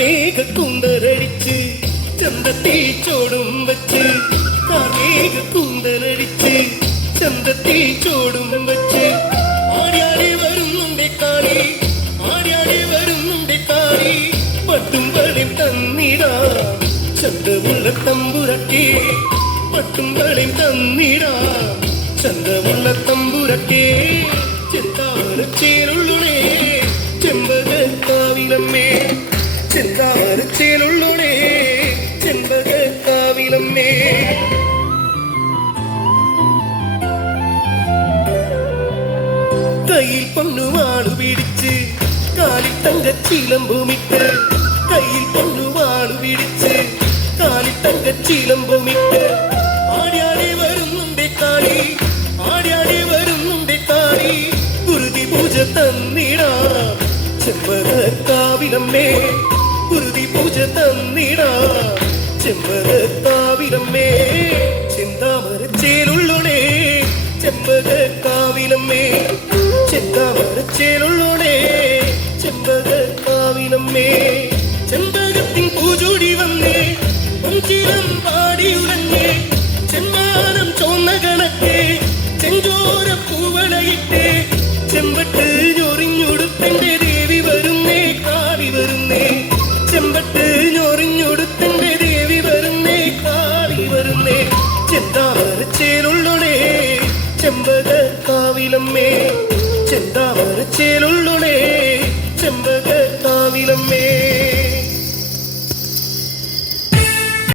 കാർമേഘ കുന്തലടിച്ച് ചന്തത്തിൽ ചോടും വച്ച് കാർമേഘ കുന്തലടിച്ച് ചന്തത്തിൽ ചോടും വച്ച് ആടിയാടി വരുന്നുണ്ട് കാളി ആടിയാടി വരുന്നുണ്ട് കാളി പട്ടും വളയും തന്നിടാ ചന്തമുള്ള തമ്പുരക്കേ പട്ടും വളയും തന്നിടാ ചന്തമുള്ള തമ്പുരക്കേ ചെന്താമരച്ചേലുള്ളേ ചെമ്പകക്കാവിലമ്മേ ചെന്താമരച്ചേലുള്ളേ ചെമ്പകക്കാവിലമ്മേ കയ്യിൽ പൊന്നുവാളു പിടിച്ച് കാലിൽ തങ്കച്ചീലമ്പുമിട്ട് കയ്യിൽ പൊന്നുവാളു പിടിച്ച് കാലിൽ തങ്കച്ചീലമ്പുമിട്ട് ആടിയാടി വരുന്നുണ്ട് കാളി ആടിയാടി വരുന്നുണ്ട് കാളി കുരുതി പൂജ തന്നിടാ ചെമ്പകക്കാവിലമ്മേ കുരുതി പൂജ തന്നിടാ ചെമ്പകക്കാവിലമ്മേ ചെന്താമരച്ചേലുള്ളേ ചെമ്പകക്കാവിലമ്മേ ചെന്താമരച്ചേലുള്ളേ ചെമ്പകക്കാവിലമ്മേ ചെമ്പകത്തിൻ പൂജോടി വന്നേ പൊഞ്ചിരം പാടിയുറങ്ങേ ചെമ്മാനം ചോന്ന കണക്കേ ചെഞ്ചോര പൂവളയിട്ടേ ചെമ്പട്ട് ഞൊറിഞ്ഞൊടുത്തെന്റെ ദേവി വരുന്നേ കാളി വരുന്നേ ചെമ്പട്ട് ഞൊറിഞ്ഞൊടുത്തെന്റെ ദേവി വരുന്നേ കാളി വരുന്നേ ചെന്താമരച്ചേലുള്ളേ ചെമ്പകക്കാവിലമ്മേ ചെന്താമരച്ചേലുള്ളേ ചെമ്പകക്കാവിലമ്മേ